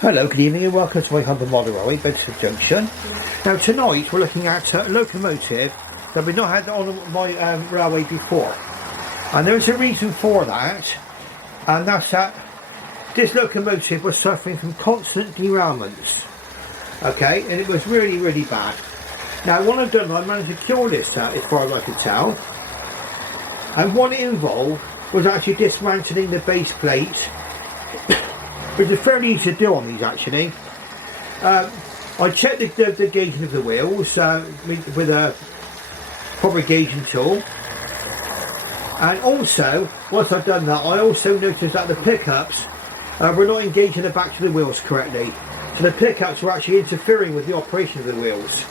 Hello, good evening and welcome to my humble model railway, Bedford Junction. Now tonight we're looking at a locomotive that we've not had on my railway before. And there's a reason for that, and that's that this locomotive was suffering from constant derailments. Okay, and it was really, really bad. Now what I've done, I managed to cure this as far as I could tell. And what it involved was actually dismantling the base plate, which is fairly easy to do on these actually. I checked the gauging of the wheels with a proper gauging tool, and also once I've done that I also noticed that the pickups were not engaging the back of the wheels correctly, so the pickups were actually interfering with the operation of the wheels.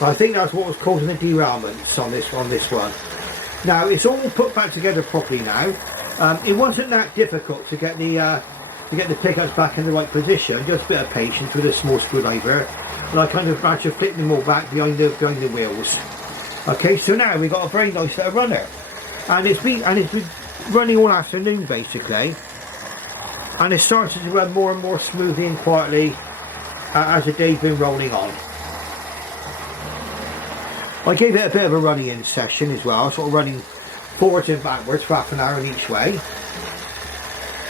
I think that's what was causing the derailments on this one. Now it's all put back together properly now. It wasn't that difficult to get the pickups back in the right position, just a bit of patience with a small screwdriver, and I kind of managed to flip them all back behind the wheels. Okay, so now we've got a very nice little runner, and it's been running all afternoon basically, and it started to run more and more smoothly and quietly as the day's been rolling on. I gave it a bit of a running in session as well, sort of running forwards and backwards for half an hour in each way.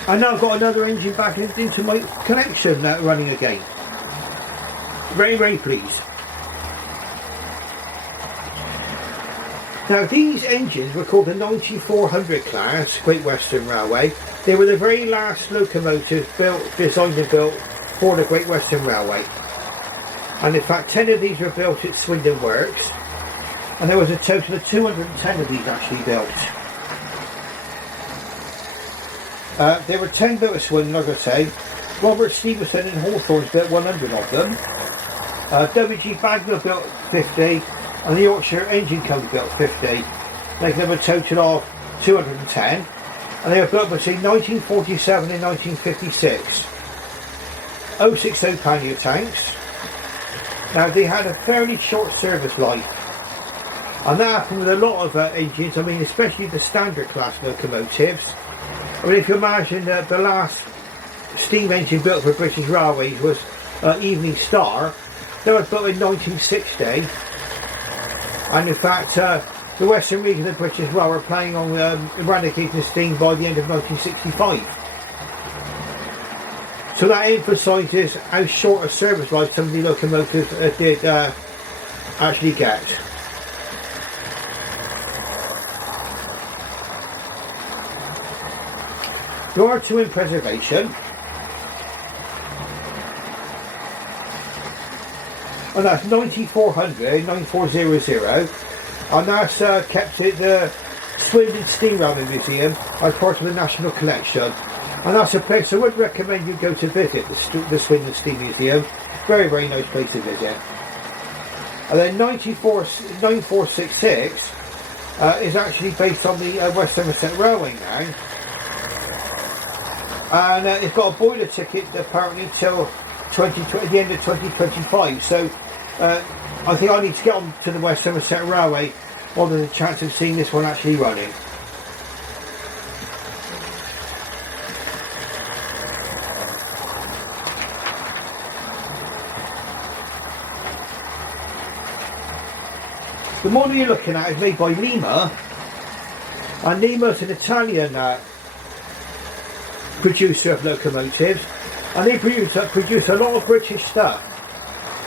And now I've got another engine back into my connection running again. Very, very pleased. Now these engines were called the 9400 class, Great Western Railway. They were the very last locomotives designed and built for the Great Western Railway. And in fact 10 of these were built at Swindon Works. And there was a total of 210 of these actually built. There were 10 built at Swindon, like I say. Robert Stevenson and Hawthorns built 100 of them. W.G. Bagnall built 50, and the Yorkshire Engine Company built 50, making them a total of 210. And they were built between 1947 and 1956. 060 Pannier tanks. Now they had a fairly short service life, and that happened with a lot of engines. I mean, especially the standard class locomotives. I mean, if you imagine the last steam engine built for British Railways was Evening Star. That was built in 1960, and in fact the Western region of British Rail were planning on eradicating the steam by the end of 1965. So that emphasises how short a service life some of the locomotives did actually get. There are two in preservation, and that's 9400, 9400, and that's kept at the Swindon Steam Railway Museum as part of the National Collection, and that's a place I would recommend you go to visit, the Swindon Steam Museum. Very, very nice place to visit. And then 9466 is actually based on the West Somerset Railway now. And it's got a boiler ticket apparently till the end of 2025. So I think I need to get on to the West Somerset Railway while there's a chance of seeing this one actually running. The model you're looking at is made by Lima, and Lima's an Italian producer of locomotives, and they produce a lot of British stuff.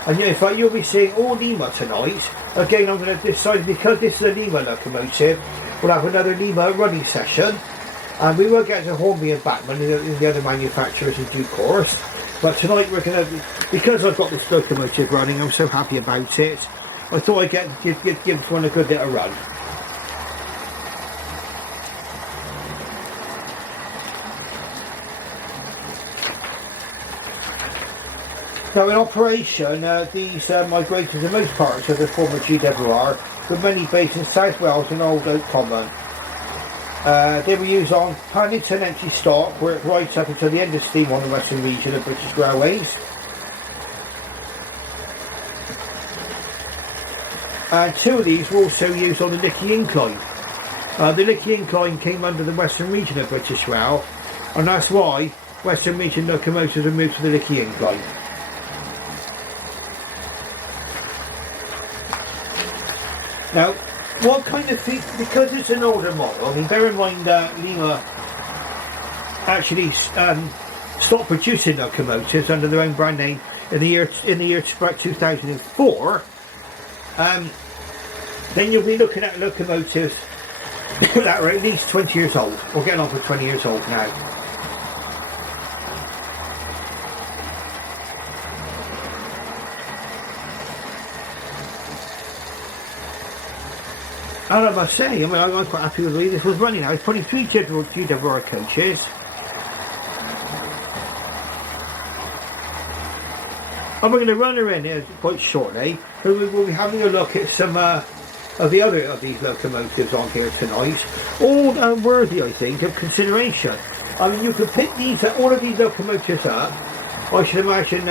And in fact you'll be seeing all Lima tonight. Again, I'm going to decide, because this is a Lima locomotive, we'll have another Lima running session, and we will get to Hornby and Bachmann and the other manufacturers in due course. But tonight we're going to, because I've got this locomotive running, I'm so happy about it, I thought I'd give this one a good little run. Now in operation, these migrated to most parts of the former GWR, with many based in South Wales and Old Oak Common. They were used on Paddington empty stock, where it right up until the end of steam on the Western region of British Railways. And two of these were also used on the Lickey Incline. The Lickey Incline came under the Western region of British Rail, and that's why Western Region locomotives are moved to the Licky Incline. Now, what kind of thing, because it's an older model, I mean, bear in mind Lima actually stopped producing locomotives under their own brand name in the year about 2004. Then you'll be looking at locomotives that are at least 20 years old, or getting on for 20 years old now. And I must say, I mean, I'm quite happy with the way this was running now. It's probably three GWR coaches. And we're going to run her in here quite shortly. We'll be having a look at some of the other of these locomotives on here tonight. All worthy, I think, of consideration. I mean, you could pick these, all of these locomotives up. I should imagine.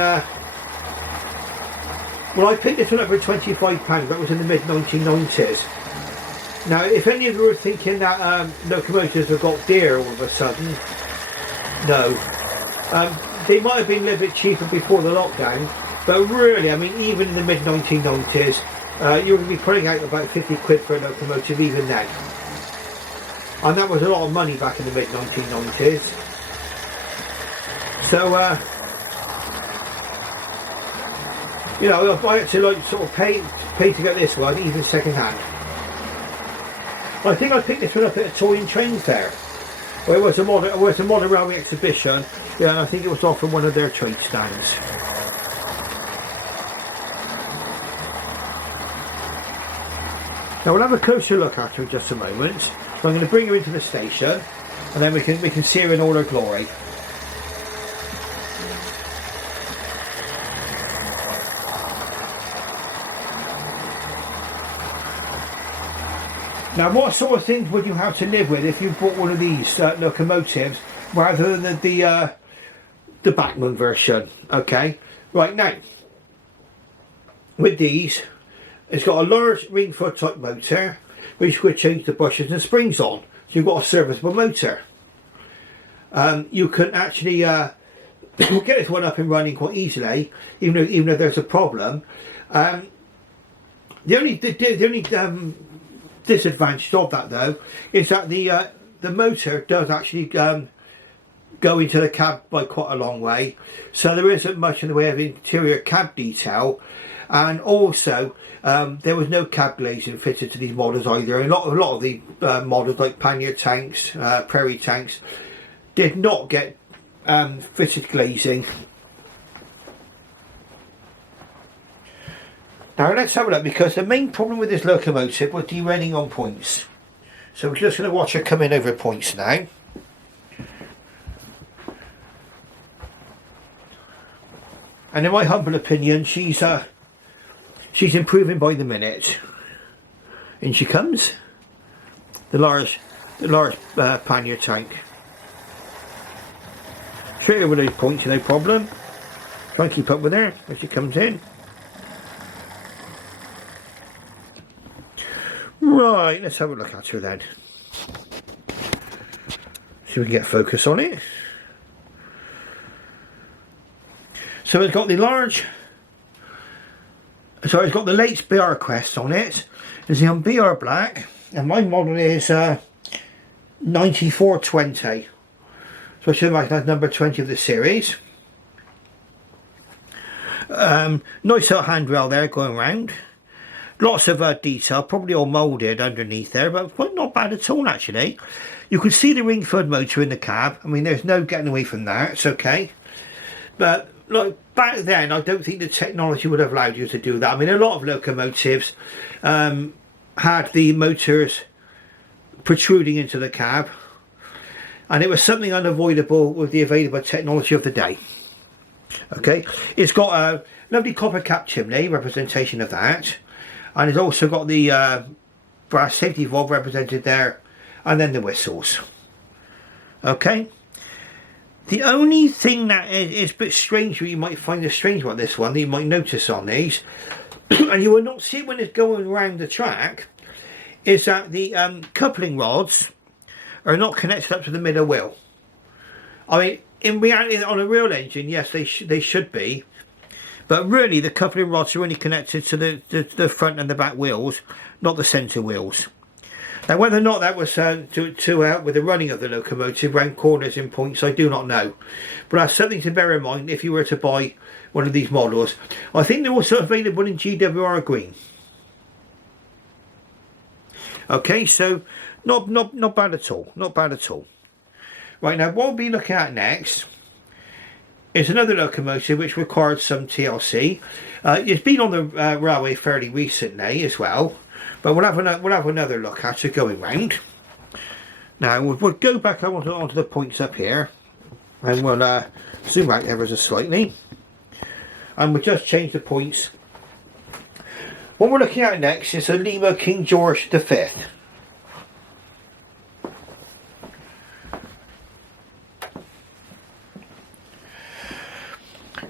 Well, I picked this one up for £25. That was in the mid-1990s. Now, if any of you were thinking that locomotives have got dear all of a sudden, no. They might have been a little bit cheaper before the lockdown, but really, I mean, even in the mid-1990s, you would be putting out about 50 quid for a locomotive even then. And that was a lot of money back in the mid-1990s. So, you know, I had to like sort of pay to get this one, even second hand. I think I picked this one up at a touring train fair, where it was a modern railway exhibition. Yeah, and I think it was off from one of their trade stands. Now we'll have a closer look at her in just a moment. So I'm going to bring her into the station, and then we can see her in all her glory. Now, what sort of things would you have to live with if you bought one of these locomotives rather than the Bachmann version? Okay, right now, with these, it's got a large ring foot type motor, which you could change the bushings and springs on. So you've got a serviceable motor. You can actually get this one up and running quite easily, even though there's a problem. The only disadvantage of that, though, is that the motor does actually go into the cab by quite a long way, so there isn't much in the way of interior cab detail. And also, there was no cab glazing fitted to these models either. And a lot of the models, like Pannier Tanks, Prairie Tanks, did not get fitted glazing. Now let's have a look, because the main problem with this locomotive was derailing on points. So we're just going to watch her come in over points now. And in my humble opinion, she's improving by the minute. In she comes, the large Pannier Tank. Straight over those points, no problem. Try and keep up with her as she comes in. Right, let's have a look at her then. See if we can get focus on it. So it's got the large, so it's got the late BR Quest on it. It's on BR Black, and my model is 9420. So I should imagine that's number 20 of the series. Nice little handrail there going round. Lots of detail, probably all moulded underneath there, but not bad at all actually. You can see the ring-fed motor in the cab. I mean, there's no getting away from that. It's okay. But look, back then, I don't think the technology would have allowed you to do that. I mean, a lot of locomotives had the motors protruding into the cab, and it was something unavoidable with the available technology of the day. Okay, it's got a lovely copper cap chimney, representation of that. And it's also got the brass safety valve represented there, and then the whistles. Okay. The only thing that is a bit strange, you might find it strange about this one, that you might notice on these, and you will not see when it's going around the track, is that the coupling rods are not connected up to the middle wheel. I mean, in reality, on a real engine, yes, they should be. But really, the coupling rods are only connected to the front and the back wheels, not the centre wheels. Now, whether or not that was to help with the running of the locomotive round corners and points, I do not know. But that's something to bear in mind if you were to buy one of these models. I think they're also available in GWR green. Okay, so not bad at all. Not bad at all. Right, now what we'll be looking at next is another locomotive which required some TLC. It's been on the railway fairly recently as well. But we'll have another look at it going round. Now we'll go back onto the points up here, and we'll zoom out ever so slightly, and we'll just change the points. What we're looking at next is a Lima King George V.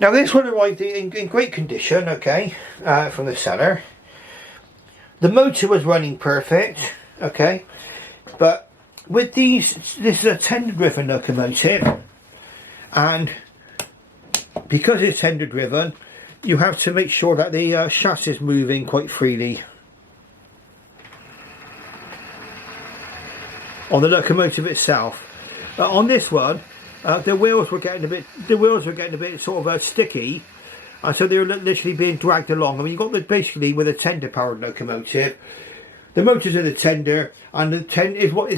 Now this one arrived in great condition, okay, from the seller. The motor was running perfect, okay, but with this is a tender driven locomotive, and because it's tender driven, you have to make sure that the chassis is moving quite freely on the locomotive itself. On this one, the wheels were getting a bit sort of sticky. And so they were literally being dragged along. I mean, you've got basically with a tender powered locomotive, the motors are the tender, and what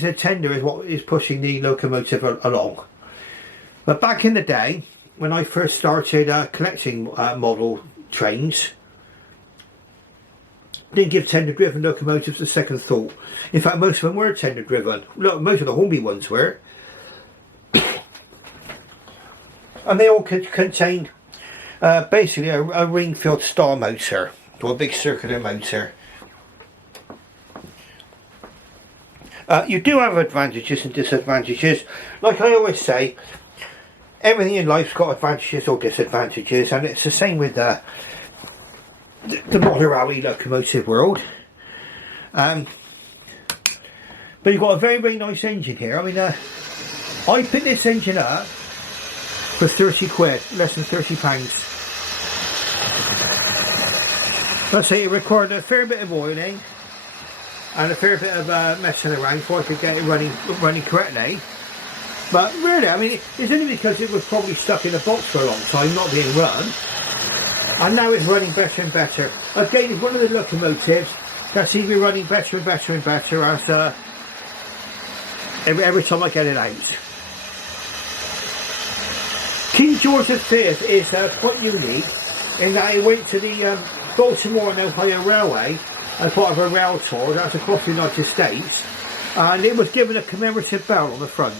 is pushing the locomotive along. But back in the day, when I first started collecting model trains, didn't give tender driven locomotives a second thought. In fact, most of them were tender driven. Look, most of the Hornby ones were, and they all contained basically a ring-filled star motor, or a big circular motor. You do have advantages and disadvantages. Like I always say, everything in life's got advantages or disadvantages, and it's the same with the modern railway locomotive world. But you've got a very, very nice engine here. I mean, I picked this engine up for 30 quid, less than £30. Let's say it required a fair bit of oiling and a fair bit of messing around before I could get it running correctly. But really, I mean, it's only because it was probably stuck in a box for a long time, not being run. And now it's running better and better. Again, it's one of the locomotives that seems to be running better and better and better as every time I get it out. King George V is quite unique in that it went to the Baltimore and Ohio Railway as part of a rail tour that's across the United States, and it was given a commemorative bell on the front.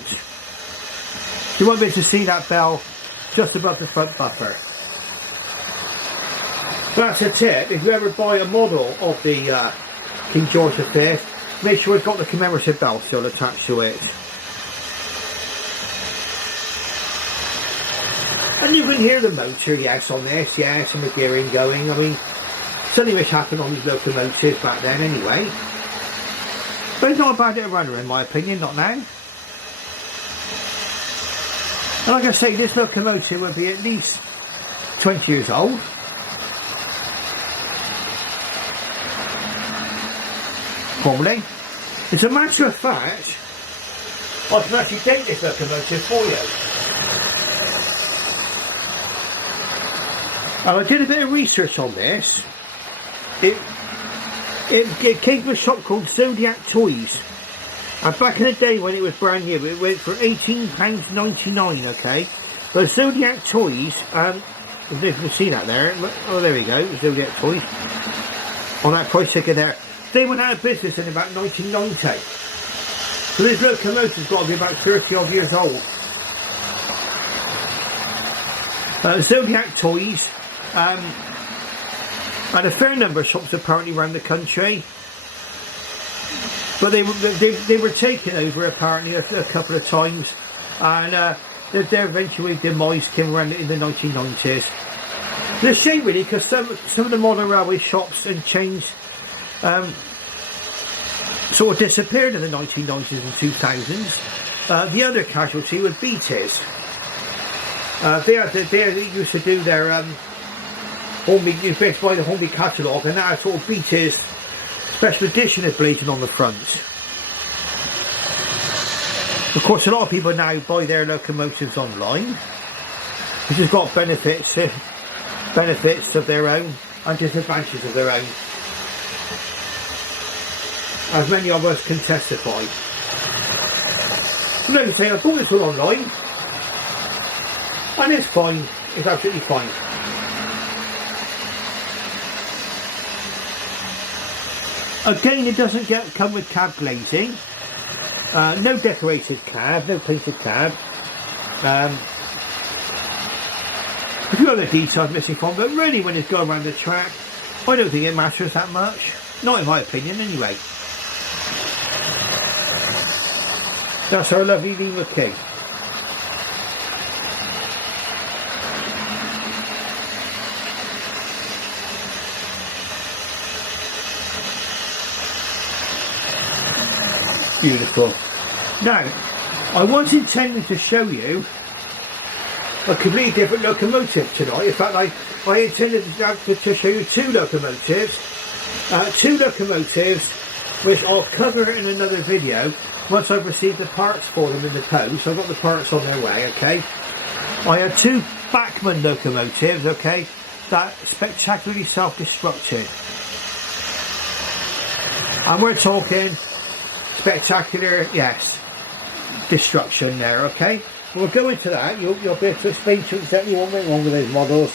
You won't be able to see that bell just above the front buffer. So that's a tip: if you ever buy a model of the King George V, make sure it's got the commemorative bell still attached to it. And you can hear the motor, yes, on this, yes, and the gearing going. I mean, something which happened on these locomotives back then anyway. But it's not a bad little runner in my opinion, not now. And like I say, this locomotive would be at least 20 years old. Probably. As a matter of fact, I can actually date this locomotive for you. And I did a bit of research on this. It came from a shop called Zodiac Toys. And back in the day when it was brand new, it went for £18.99, okay? But Zodiac Toys, I don't know if you can see that there. Oh, there we go, Zodiac Toys. On that price ticker there. They went out of business in about 1990. So this locomotive's got to be about 30 odd years old. Zodiac Toys, and a fair number of shops apparently around the country, but they were taken over apparently a couple of times, and their eventually demise came around in the 1990s. It's a shame really, because some of the modern railway shops and chains sort of disappeared in the 1990s and 2000s. The other casualty was Beatties. They used to do their Hornby, you based by the Hornby catalogue, and that sort of beat his special edition of blazing on the front. Of course, a lot of people now buy their locomotives online, which has got benefits of their own and disadvantages of their own, as many of us can testify. You know, you say, I bought this all online, and it's fine, it's absolutely fine. Again, it doesn't come with cab glazing, no decorated cab, no painted cab, a few other details missing from, but really when it's going around the track, I don't think it matters that much, not in my opinion anyway. That's our lovely Lima King. Beautiful. Now, I was intending to show you a completely different locomotive tonight. In fact, I intended to show you two locomotives which I'll cover in another video once I've received the parts for them in the post. I've got the parts on their way, okay? I had two Bachmann locomotives, okay, that spectacularly self-destructed. And we're talking spectacular, yes, destruction there, okay? We'll go into that. You'll be able to explain to exactly what went wrong with those models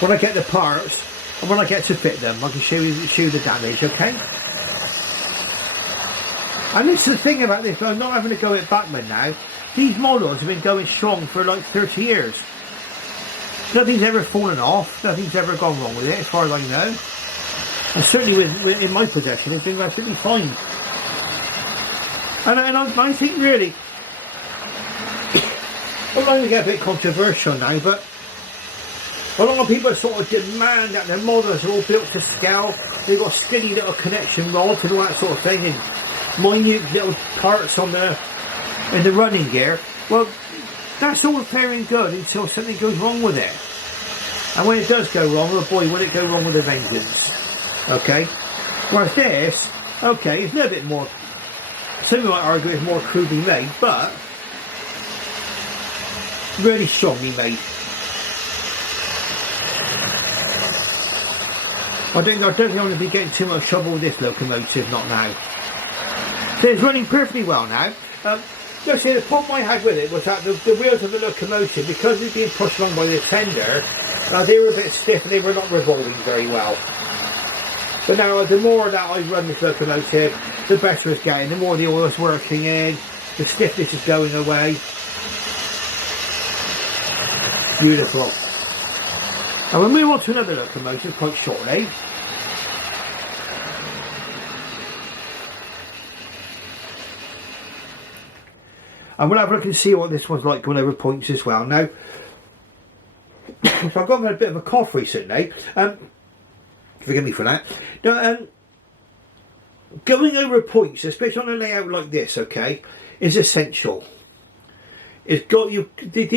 when I get the parts and when I get to fit them. I can show you the damage, okay? And this is the thing about this, I'm not having to go at Bachmann now. These models have been going strong for like 30 years. Nothing's ever fallen off, nothing's ever gone wrong with it as far as I know. And certainly in my possession it's been absolutely fine. And I think really, I'm going to get a bit controversial now, but a lot of people sort of demand that their models are all built to scale. They've got skinny little connection rods and all that sort of thing, and minute little parts in the running gear. Well, that's all fair and good until something goes wrong with it. And when it does go wrong, oh boy, will it go wrong with a vengeance. Okay? Whereas this, okay, it's a little bit more, some might argue it's more crudely made, but really strongly made. I don't think I'm going to be getting too much trouble with this locomotive, not now. So it's running perfectly well now. Just see, the problem I had with it was that the wheels of the locomotive, because it was being pushed along by the fender, they were a bit stiff and they were not revolving very well. But now, the more that I run this locomotive, the better it's getting, the more the oil's working in, the stiffness is going away. Beautiful. And we'll move on to another locomotive quite shortly. And we'll have a look and see what this one's like going over points as well. Now, so I've got a bit of a cough recently. Forgive me for that. Now, going over points, especially on a layout like this, okay, is essential. It's got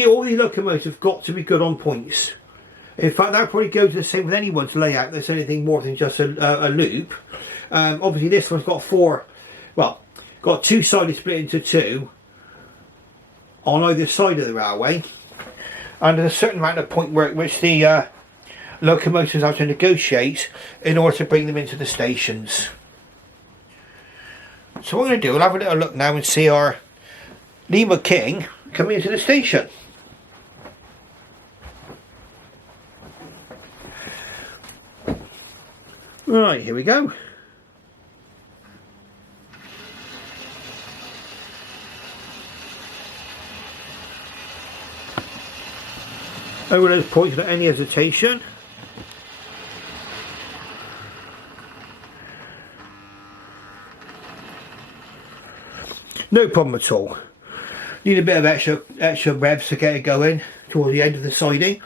all these locomotives have got to be good on points. In fact, that probably goes the same with anyone's layout that's anything more than just a loop. Obviously, this one's got got two sides split into two on either side of the railway, and there's a certain amount of point work which the locomotives have to negotiate in order to bring them into the stations. So what I'm going to do, we'll have a little look now and see our Lima King coming into the station. Right, here we go. Over those points without any hesitation. No problem at all. Need a bit of extra revs to get it going towards the end of the siding.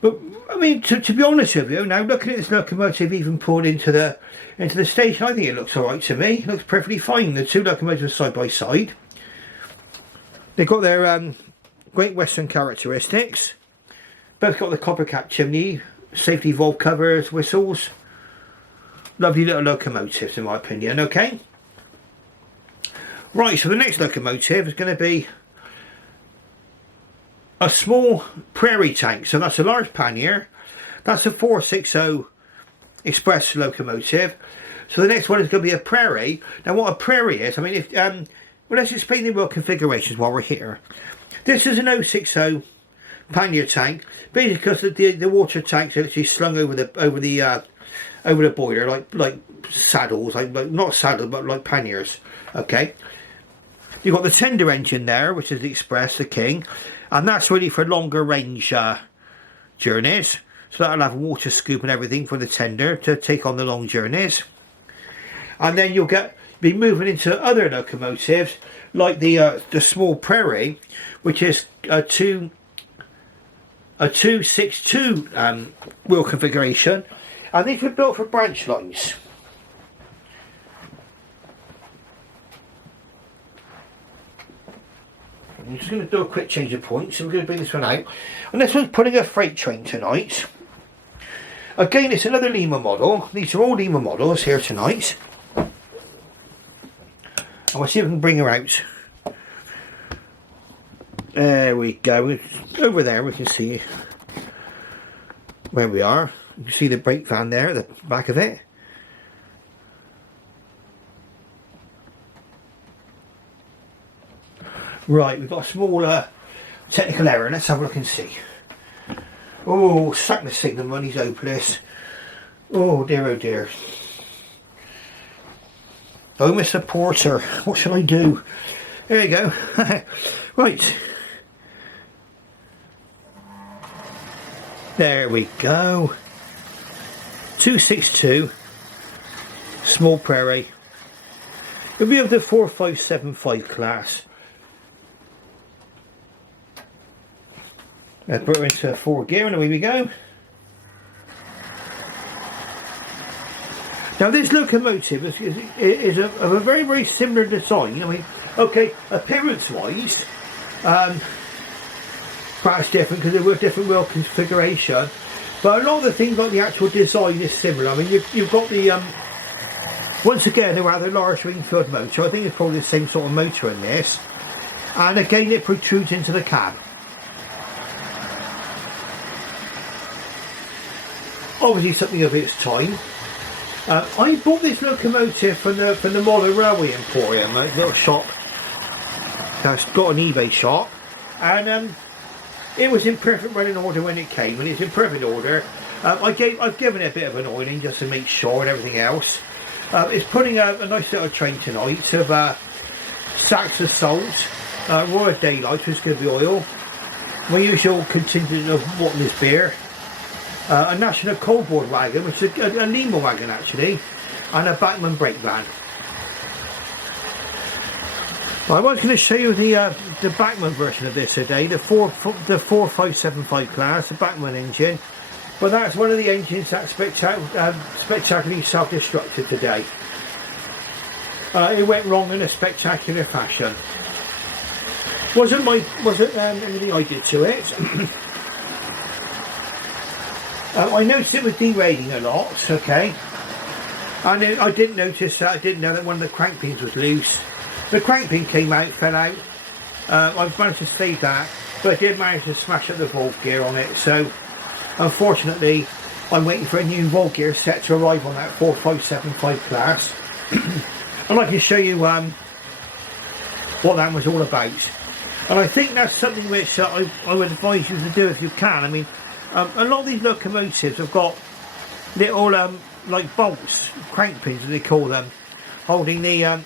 But I mean, to be honest with you, now looking at this locomotive even pulled into the station, I think it looks alright to me. It looks perfectly fine. The two locomotives side by side. They've got their Great Western characteristics. Both got the copper cap chimney, safety valve covers, whistles. Lovely little locomotives in my opinion, okay? Right, so the next locomotive is going to be a Small Prairie tank. So that's a large pannier. That's a 460 express locomotive. So the next one is going to be a Prairie. Now what a Prairie is, I mean, if well, let's explain the wheel configurations while we're here. This is an 060 Pannier tank, basically because the water tanks are actually slung over the boiler like saddles, like not saddles but like panniers. Okay, you've got the tender engine there, which is the Express, the King, and that's really for longer range journeys. So that'll have a water scoop and everything for the tender to take on the long journeys. And then you'll be moving into other locomotives like the Small Prairie, which is a 262 wheel configuration, and these were built for branch lines. I'm just going to do a quick change of points, so we're going to bring this one out. And this one's putting a freight train tonight. Again, it's another Lima model. These are all Lima models here tonight. And we'll see if we can bring her out. There we go. Over there we can see where we are. You can see the brake van there at the back of it. Right, we've got a small technical error. Let's have a look and see. Oh, sack the signal money's hopeless. Oh dear, oh dear. Oh, Mr. Porter, what shall I do? There you go. Right. There we go. 262 Small Prairie. It'll be of the 4575 class. Let's put her into 4 gear and away we go. Now this locomotive is of a very, very similar design. I mean, okay, appearance wise, perhaps different because there were different wheel configuration, but a lot of the things like the actual design is similar. I mean, you've got the once again a rather large Wingfield motor. I think it's probably the same sort of motor in this, and again it protrudes into the cab. Obviously something of its time. I bought this locomotive from the Modern Railway Emporium, a little shop that's got an eBay shop, and it was in perfect running order when it came, and it's in perfect order. I've given it a bit of an oiling just to make sure and everything else. It's putting a nice little train tonight of sacks of salt, Royal Daylight, which is going to be oil, my usual contingent of Watley's beer, a National Coalboard wagon, which is a Lima wagon actually, and a Bachmann brake van. Well, I was going to show you the Bachmann version of this today, the 4575 class, the Bachmann engine, but that's one of the engines that's spectacularly self-destructed today. It went wrong in a spectacular fashion. Wasn't anything I did to it. I noticed it was derailing a lot, okay, and I didn't notice that, I didn't know that one of the crank pins was loose. The crank pin came out, fell out. I've managed to save that, but I did manage to smash up the valve gear on it, so unfortunately I'm waiting for a new valve gear set to arrive on that 4575 class. And I can show you what that was all about. And I think that's something which I would advise you to do if you can. I mean, a lot of these locomotives have got little like bolts, crank pins as they call them, holding the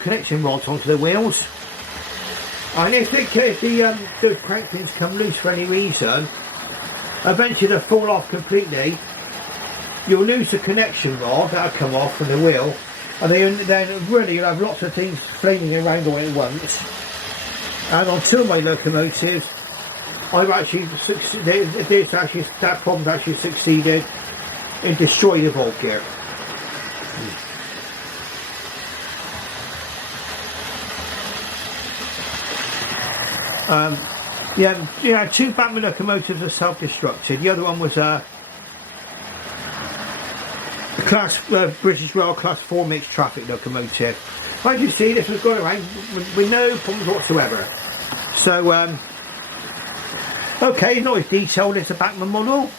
connection rods onto the wheels. And if those crank pins come loose for any reason, eventually they'll fall off completely. You'll lose the connection rod that'll come off from the wheel, and then really you'll have lots of things flaming around all at once. And on two of my locomotives, I've actually succeeded. That problem's actually succeeded in destroying the valve gear. Yeah, two Batman locomotives are self-destructed. The other one was a British Rail Class 4 mixed traffic locomotive. As you see, this was going around with no problems whatsoever. So, okay, not as detailed as the Batman model,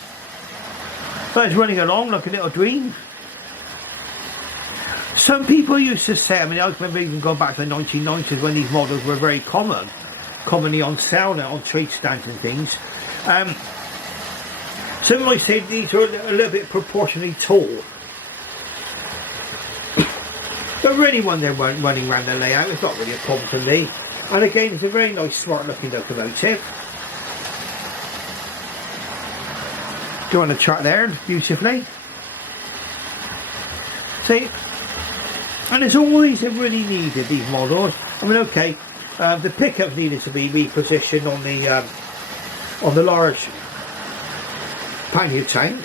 but it's running along like a little dream. Some people used to say, I mean, I remember even going back to the 1990s when these models were very commonly on sale now on trade stands and things. Some might say these are a little bit proportionally tall. But really when they're running around the layout, it's not really a problem to me. And again, it's a very nice, smart looking locomotive. Go on the track there, beautifully. See? And it's always really needed, these models. I mean, okay, the pickup needed to be repositioned on the large Pannier Tank.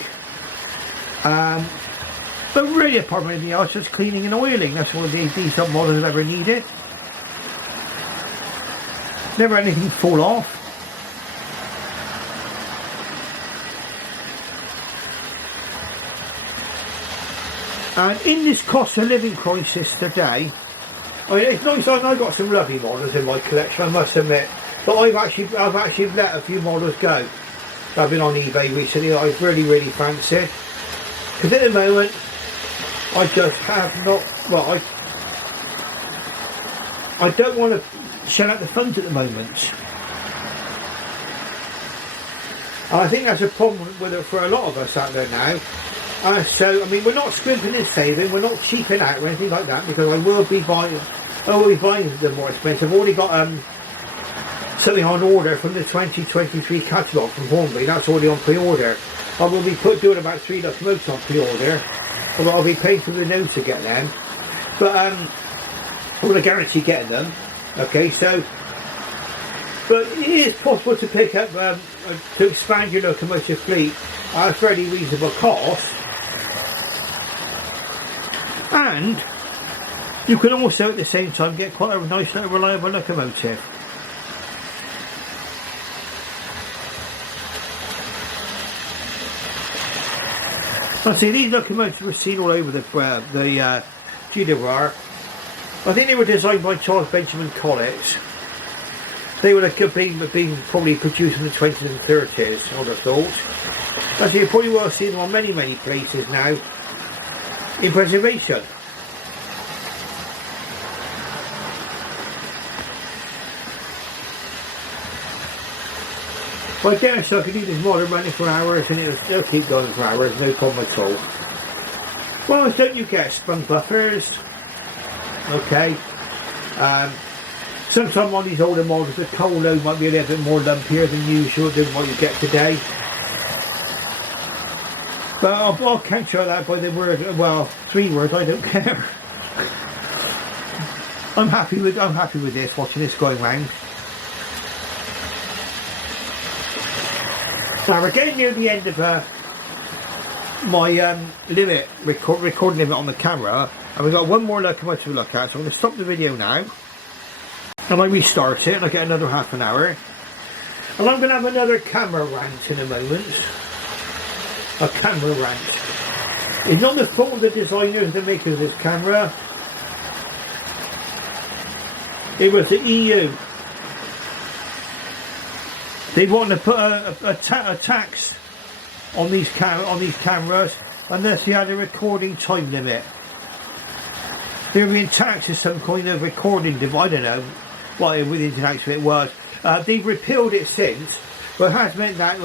But really, apart from anything else, just cleaning and oiling. That's what these models have ever needed. Never had anything fall off. And in this cost of living crisis today, I mean, it's nice. I've got some lovely models in my collection, I must admit. But I've actually let a few models go. I've been on eBay recently that I've really fancied. Because at the moment, I just have not. Well, I don't want to shell out the funds at the moment. And I think that's a problem with it for a lot of us out there now. So, I mean, we're not scrimping and saving, we're not cheaping out or anything like that, because I will be buying them more expensive. I've already got something on order from the 2023 catalogue from Hornby. That's already on pre-order. I will be doing about 3 locomotives on pre-order. I'll be paying through the nose to get them. But I'm going to guarantee getting them. Okay, so, but it is possible to pick up, to expand your locomotive fleet at a fairly reasonable cost. And you can also at the same time get quite a nice little reliable locomotive. I see these locomotives were seen all over the GWR. I think they were designed by Charles Benjamin Collett. They would have been probably produced in the 20s and 30s, I would have thought. As you probably will see them on many places now in preservation. Well, I guess I could leave this model running for hours and it'll keep going for hours, no problem at all. Well, don't you get sprung buffers? Okay. Sometimes on these older models, the coal load might be a little bit more lumpier than usual than what you get today. But I'll counter that by the word, well, 3 words, I don't care. I'm happy with this, watching this going round. Now we're getting near the end of my recording limit on the camera, and we've got one more locomotive to look at, so I'm going to stop the video now. And I restart it and I get another half an hour. And I'm going to have another camera rant in a moment. A camera rant. It's not the fault of the designers, the makers of this camera. It was the EU. They want to put a tax on these cameras unless you had a recording time limit. They were being taxed as some kind of recording device. I don't know what the tax it was. They've repealed it since, but it has meant that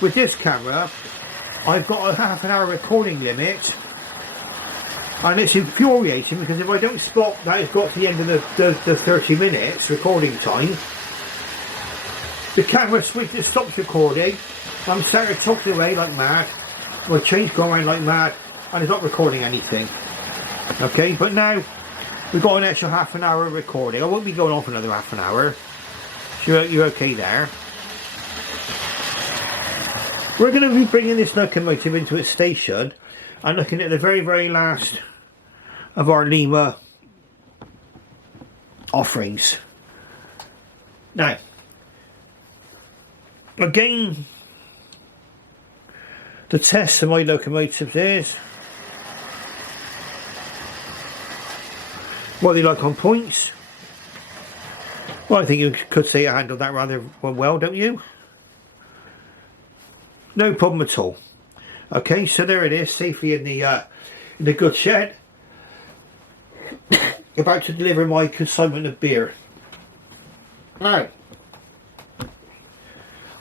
with this camera I've got a half an hour recording limit, and it's infuriating because if I don't spot that it's got to the end of the 30 minutes recording time, the camera switches, stops recording. I'm sat there talking away like mad, my chain's going around like mad, and it's not recording anything. Okay, but now we've got an extra half an hour of recording. I won't be going on for another half an hour. So you're okay there. We're going to be bringing this locomotive into its station and looking at the very last of our Lima offerings. Now, Again, the test of my locomotives is what they like on points. Well, I think you could say I handled that rather well, don't you? No problem at all. Okay, so there it is, safely in the goods shed. About to deliver my consignment of beer. Now,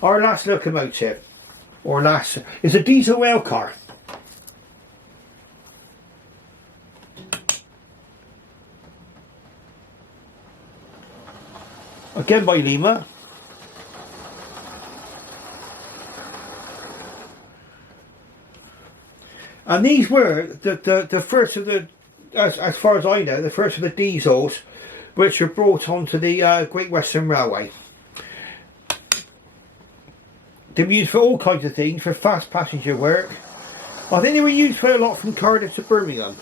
our last locomotive, is a diesel rail car. Again by Lima. And these were the first of the, as far as I know, the first of the diesels which were brought onto the Great Western Railway. They were used for all kinds of things, for fast passenger work. I think they were used for a lot from Cardiff to Birmingham.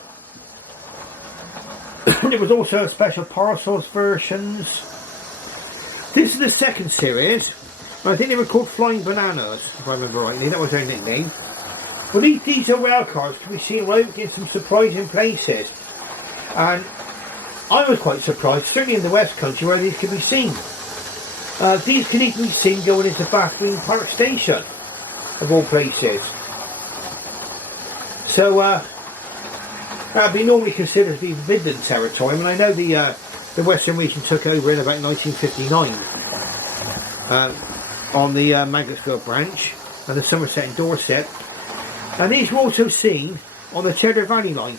There was also special parcels versions. This is the second series. I think they were called Flying Bananas, if I remember rightly. That was their nickname. Well, these diesel rail cars can be seen right in some surprising places. And I was quite surprised, certainly in the West Country, where these can be seen. These can even be seen going into Bath Green Park Station, of all places. So, that would be normally considered to be Midland territory. I mean, I know the Western region took over in about 1959 on the Maglesfield branch and the Somerset and Dorset. And these were also seen on the Cheddar Valley line.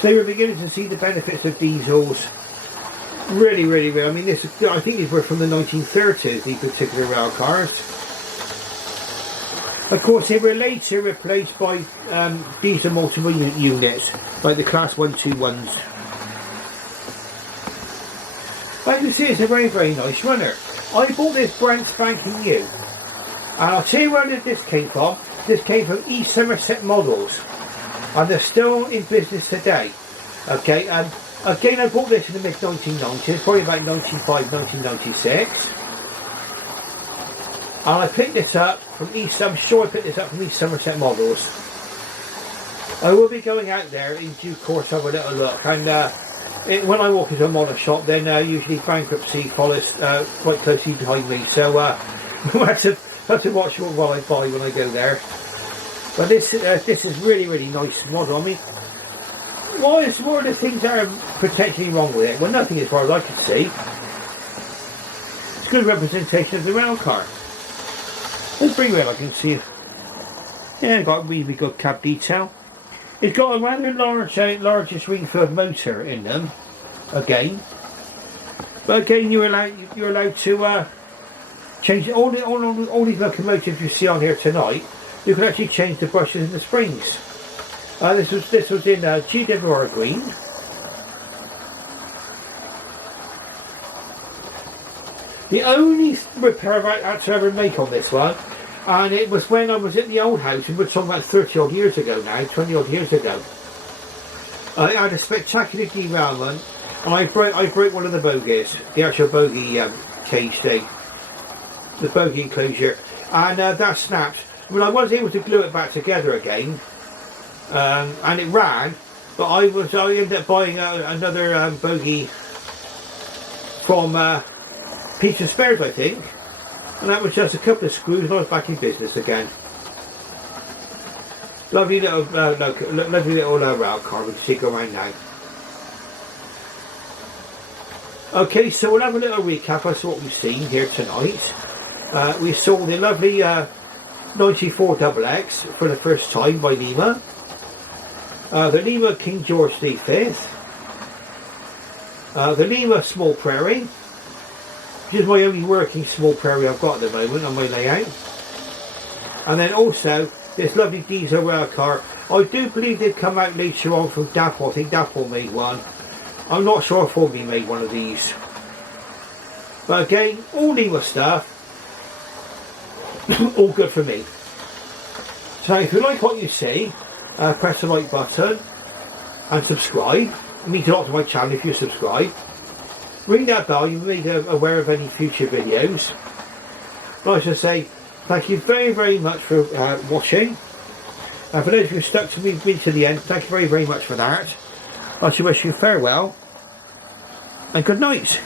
So you're beginning to see the benefits of diesels. Really, really, really. I mean, I think these were from the 1930s, these particular rail cars. Of course, they were later replaced by diesel multiple units, like the Class 121s. As you see, it's a very, very nice runner. I bought this brand spanking new, and I'll tell you where this came from. This came from East Somerset Models, and they're still in business today. Okay, and again, I bought this in the mid 1990s, probably about 1995, 1996, and I picked this up from I'm sure I picked this up from East Somerset Models. I will be going out there in due course to have a little look, and when I walk into a model shop, then usually bankruptcy follows quite closely behind me, so we'll have to watch what I buy when I go there. But this is really, really nice model. I mean, what are the things that are potentially wrong with it? Well, nothing as far as I can see. It's a good representation of the rail car. It's pretty well, I can see. Yeah, got a really good cab detail. It's got a rather largest ring-filled motor in them, again. But again, you're allowed to change all these locomotives you see on here tonight. You can actually change the brushes and the springs. This was in GWR green. The only repair I had to ever make on this one, and it was when I was at the old house, and we're talking about 30 odd years ago now, 20 odd years ago. I had a spectacular derailment, and I broke one of the bogies, the actual bogie cage thing, the bogie enclosure, and that snapped. I mean, I was able to glue it back together again, and it ran, but I ended up buying another bogie from Peter Spares, I think. And that was just a couple of screws and I was back in business again. Lovely little rail car, we can see go around now. Okay, so we'll have a little recap as to what we've seen here tonight. We saw the lovely 94 XX for the first time by Lima. The Lima King George V. The Lima Small Prairie, which is my only working Small Prairie I've got at the moment on my layout. And then also this lovely diesel rail car. I do believe they've come out later on from Dapple. I think Dapple made one. I'm not sure if Formby made one of these. But again, all Lima stuff, all good for me. So if you like what you see, press the like button and subscribe. It means a lot to my channel if you subscribe. ring that bell, you'll be made aware of any future videos. But I should say thank you very, very much for watching. And for those of you who stuck to me to the end, thank you very, very much for that. I should wish you farewell and good night.